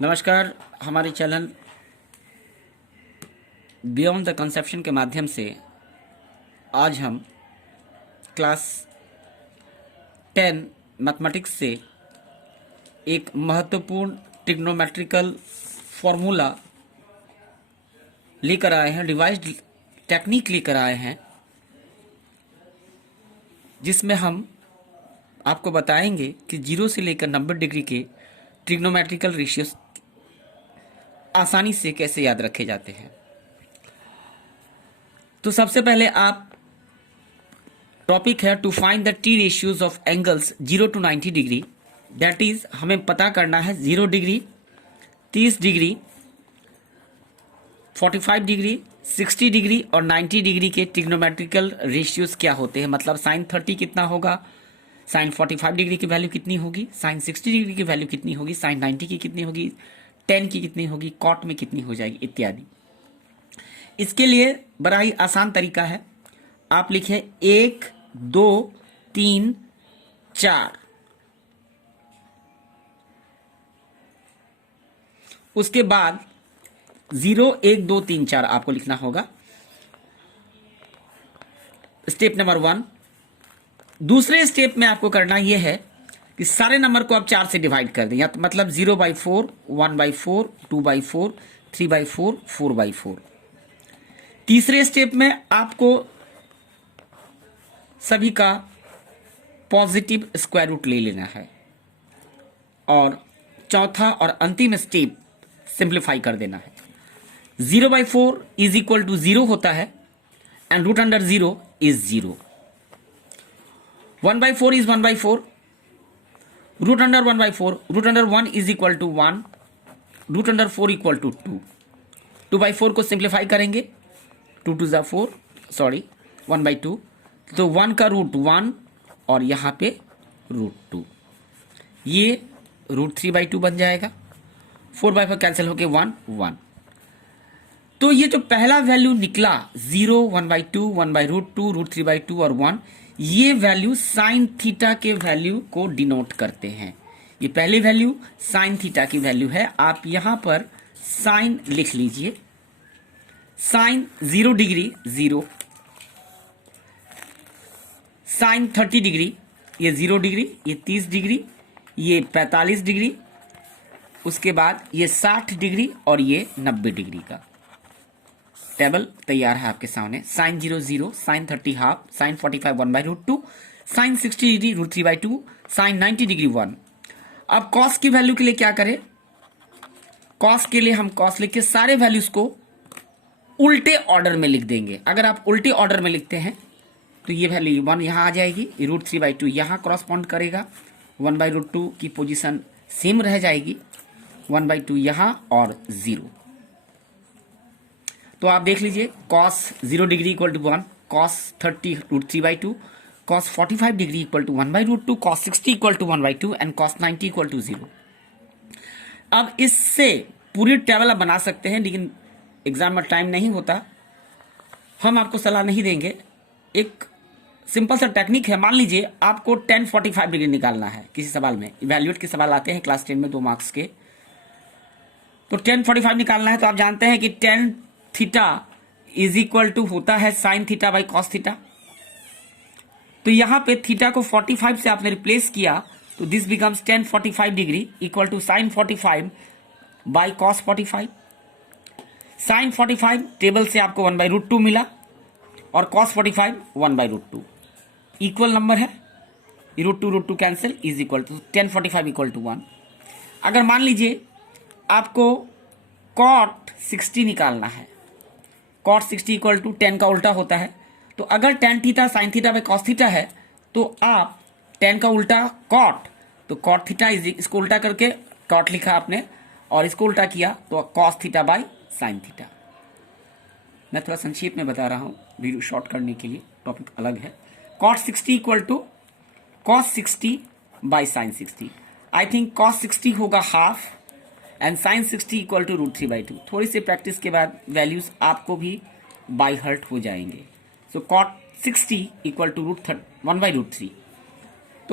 नमस्कार। हमारे channel beyond the conception के माध्यम से आज हम क्लास 10 मैथमेटिक्स से एक महत्वपूर्ण ट्रिग्नोमेट्रिकल फॉर्मूला लेकर आए हैं, रिवाइज्ड टेक्निक लेकर आए हैं, जिसमें हम आपको बताएंगे कि 0 से लेकर 90 डिग्री के ट्रिग्नोमेट्रिकल रेशियोज आसानी से कैसे याद रखे जाते हैं। तो सबसे पहले आप टॉपिक है to find the T ratios of angles 0 to 90 degree. That is हमें पता करना है 0 डिग्री, 30 डिग्री, 45 डिग्री, 60 डिग्री और 90 डिग्री के ट्रिग्नोमेट्रिकल रेशियोज क्या होते हैं। मतलब साइन 30 कितना होगा, साइन 45 डिग्री की वैल्यू कितनी होगी, साइन 60 डिग्री की वैल्यू कितनी होगी, साइन 90 की कितनी होगी, tan की कितनी होगी, कॉट में कितनी हो जाएगी इत्यादि। इसके लिए बड़ा ही आसान तरीका है। आप लिखें 1 2 3 4, उसके बाद 0 1 2 3 4 आपको लिखना होगा। Step number 1। दूसरे स्टेप में आपको करना यह है कि सारे नंबर को आप 4 से डिवाइड कर दें, या तो मतलब 0/4, 1/4, 2/4, 3/4, 4/4। तीसरे स्टेप में आपको सभी का पॉजिटिव स्क्वायर रूट ले लेना है, और चौथा और अंतिम स्टेप सिंप्लीफाई कर देना है। 0/4 इज इक्वल टू 0 होता है and root under 0 is 0। 1/4 is 1/4, root under 1/4, root under 1 is equal to 1, root under 4 equal to 2। 2/4 को सिंप्लीफाई करेंगे, 2 2 ज़ा 4, सॉरी 1/2, तो 1 का रूट 1 और यहाँ पे रूट 2, ये रूट 3/2 बन जाएगा। 4/4 कैंसिल होके 1 1। तो ये जो पहला वैल्यू निकला 0, 1/2, 1/√2, रूट 3/2 और 1, ये वैल्यू साइन थीटा के वैल्यू को डिनोट करते हैं। ये पहली वैल्यू साइन थीटा की वैल्यू है। आप यहां पर साइन लिख लीजिए। साइन 0 डिग्री 0, साइन 30 डिग्री ये 0 डिग्री, ये 30 डिग्री, ये 45 डिग्री, उसके बाद ये 60 डिग्री और ये 90 डिग्री का टेबल तैयार है आपके सामने। Sine 0 0, sine 30 half, sine 45 1/√2, sine 60 degree root 3/2, sine 90 degree 1। अब कॉस की वैल्यू के लिए क्या करें? कॉस के लिए हम कॉस लिख के सारे वैल्यूज को उल्टे ऑर्डर में लिख देंगे। अगर आप उल्टे ऑर्डर में लिखते हैं तो ये वैल्यू 1 यहां आ जाएगी, रूट 3/2 यहां क्रॉसपॉन्ड करेगा, 1/√2 की पोजीशन सेम रह जाएगी, 1/2 यहां और 0। तो आप देख लीजिए, cos 0 degree equal to 1, cos 30 root 3/2, cos 45 degree equal to 1/√2, cos 60 equal to 1/2 and cos 90 equal to 0। अब इससे पूरी टेबल आप बना सकते हैं, लेकिन एग्जाम में टाइम नहीं होता, हम आपको सलाह नहीं देंगे। एक सिंपल सा टेक्निक है। मान लीजिए आपको tan 45 डिग्री निकालना है किसी सवाल में, इवैल्यूएट के सवाल आते हैं क्लास 10 में 2 मार्क्स के, तो tan 45 निकालना है। तो आप जानते हैं कि tan theta is equal to होता है sine theta by cos theta. तो यहां पे थीटा को 45 से आपने रिप्लेस किया, तो this becomes tan 45 degree equal to sine 45 by cos 45। Sine 45 table से आपको 1/√2 मिला और कॉस 45 1/√2, इक्वल नंबर है, √2 cancel, is equal to tan 45 equal to 1। अगर मान लीजिए आपको cot 60 निकालना है, cot 60 इक्वल टू tan का उल्टा होता है, तो अगर tan theta sine theta by cos theta है तो आप tan का उल्टा cot, तो cot थीटा इज, इसको उल्टा करके cot लिखा आपने और इसको उल्टा किया तो cos theta by sine theta. मैं थोड़ा संक्षेप में बता रहा हूं वीडियो शॉर्ट करने के लिए, टॉपिक अलग है। cot 60 equal to cos 60 by sine 60। I think cos 60 होगा half and sine 60 equal to root 3/2। थोड़ी सी प्रैक्टिस के बाद वैल्यूज आपको भी बाई हर्ट हो जाएंगे। So cot 60 equal to 1/√3।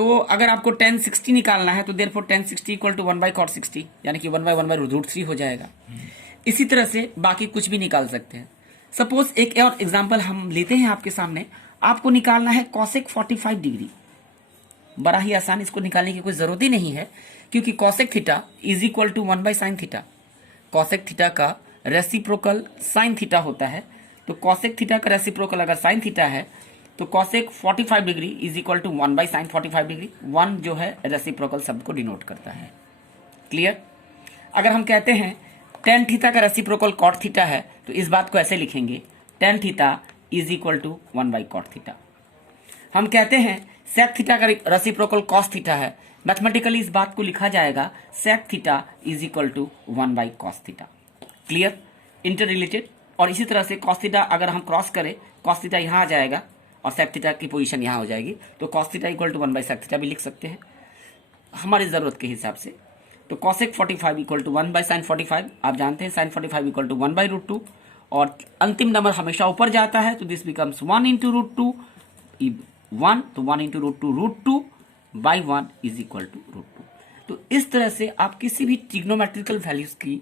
तो अगर आपको tan 60 निकालना है तो therefore tan 60 equal to 1 by cot 60, यानी कि 1/1/√3 हो जाएगा। इसी तरह से बाकी कुछ भी निकाल सकते हैं। सपोज एक और एग्जांपल हम लेते हैं आपके सामने। आपको निकालना है cosec 45 डिग्री। बड़ा ही आसान, इसको निकालने की कोई जरूरत ही नहीं है, क्योंकि cosec theta is equal to 1 by sine theta. cosec theta का रेसिप्रोकल साइन थीटा होता है। तो cosec थीटा का रेसिप्रोकल अगर साइन थीटा है तो cosec 45 degree is equal to 1 by sine 45 degree. 1 जो है रेसिप्रोकल शब्द को डिनोट करता है। क्लियर? अगर हम कहते हैं tan थीटा का रेसिप्रोकल cot थीटा है तो इस बात को ऐसे लिखेंगे, tan theta is equal to 1 by cot theta. हम कहते हैं sec थीटा का रेसिप्रोकल cos थीटा है, मैथमेटिकली इस बात को लिखा जाएगा sec theta is equal to 1 by cos theta. Clear? Interrelated. और इसी तरह से cos थीटा अगर हम क्रॉस करें, cos थीटा यहाँ आ जाएगा और sec थीटा की पोजीशन यहाँ हो जाएगी, तो cos theta equal to 1 by sec theta भी लिख सकते हैं हमारी जरूरत के हिसाब से। तो cosec 45 equal to 1 by sine 45, आप जानते हैं sin 45 इक्वल टू 1 बाई √2, और अंतिम नंबर हमेशा ऊपर जाता है तो दिस बिकम्स 1 इंटू √2 1, तो 1 into √2 by 1 is equal to √2। तो इस तरह से आप किसी भी ट्रिग्नोमेट्रिकल वैल्यूज की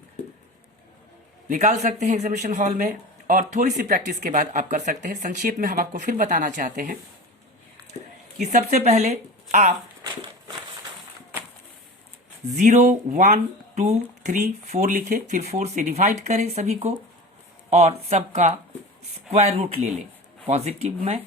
निकाल सकते हैं एग्जामिनेशन हॉल में, और थोड़ी सी प्रैक्टिस के बाद आप कर सकते हैं। संक्षेप में हम आपको फिर बताना चाहते हैं कि सबसे पहले आप 0 1 2 3 4 लिखे, फिर 4 से डिवाइड करें सभी को और सबका स्क्वायर रूट ले लें। पॉजिटिव में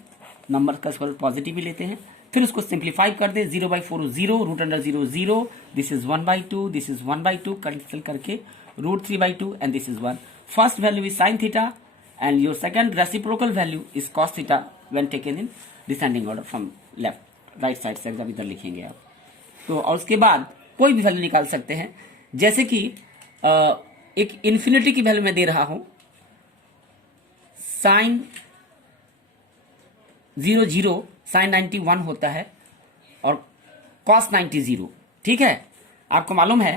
नंबर का स्क्वायर रूट पॉजिटिव ही लेते हैं, फिर उसको सिंप्लीफाई कर दें। 0/4 0, √0 0, this is 1/2, this is 1/2, cancel करके √3/2 and this is 1। First value is sine theta and your second reciprocal value is cos theta when taken in descending order from left right side से एकदम इधर लिखेंगे आप। तो और उसके बाद कोई भी वैल्यू निकाल सकते हैं, जैसे कि एक इन्फिनिटी की वैल्यू मैं दे रहा हूं, साइन 0 साइन 91 होता है और cos 90 0। ठीक है, आपको मालूम है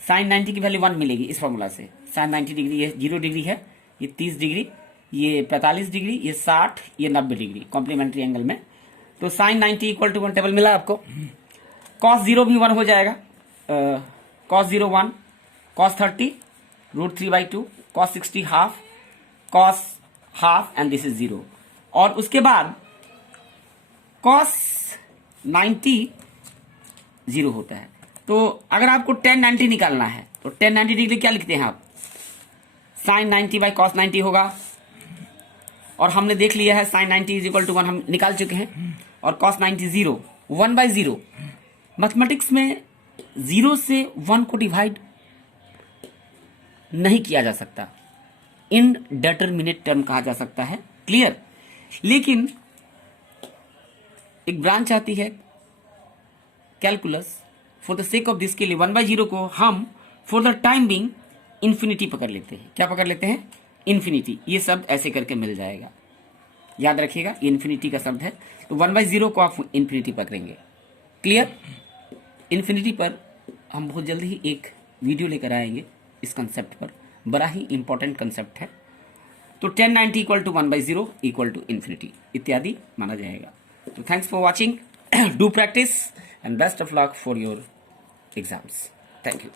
साइन 90 की वैल्यू 1 मिलेगी इस फॉर्मूला से। साइन 90 डिग्री ये 0 डिग्री है, ये 30 डिग्री, ये 45 डिग्री, ये 60, ये 90 डिग्री कॉम्प्लीमेंट्री एंगल में। तो साइन 90 इक्वल टू 1 टेबल मिला आपको। cos 0 भी 1 हो जाएगा, cos 0 1, cos 30 √3/2, cos 60 half, cos half and this is 0। और उसके बाद cos 90 0 होता है। तो अगर आपको tan 90 निकालना है तो tan 90 डिग्री क्या लिखते हैं आप, साइन 90 बाई cos 90 होगा। और हमने देख लिया है साइन 90 इज इक्वल टू 1 हम निकाल चुके हैं, और cos 90 0, 1/0। मैथमेटिक्स में 0 से 1 को डिवाइड नहीं किया जा सकता, इनडेटरमिनेट टर्म कहा जा सकता है। क्लियर? लेकिन एक ब्रांच आती है calculus, for the sake of this के लिए 1/0 को हम for the time being infinity पकड़ लेते हैं। क्या पकड़ लेते हैं? इन्फिनिटी। ये शब्द ऐसे करके मिल जाएगा, याद रखिएगा ये इन्फिनिटी का शब्द है। तो 1/0 को आप इन्फिनिटी पकड़ेंगे। क्लियर? इन्फिनिटी पर हम बहुत जल्दी ही एक वीडियो लेकर आएंगे इस कंसेप्ट पर, बड़ा ही इंपॉर्टेंट कंसेप्ट है। तो tan 90 equal to 1/0 equal to infinity इत्यादि माना जाएगा। तो thanks for watching, do practice and best of luck for your exams. Thank you.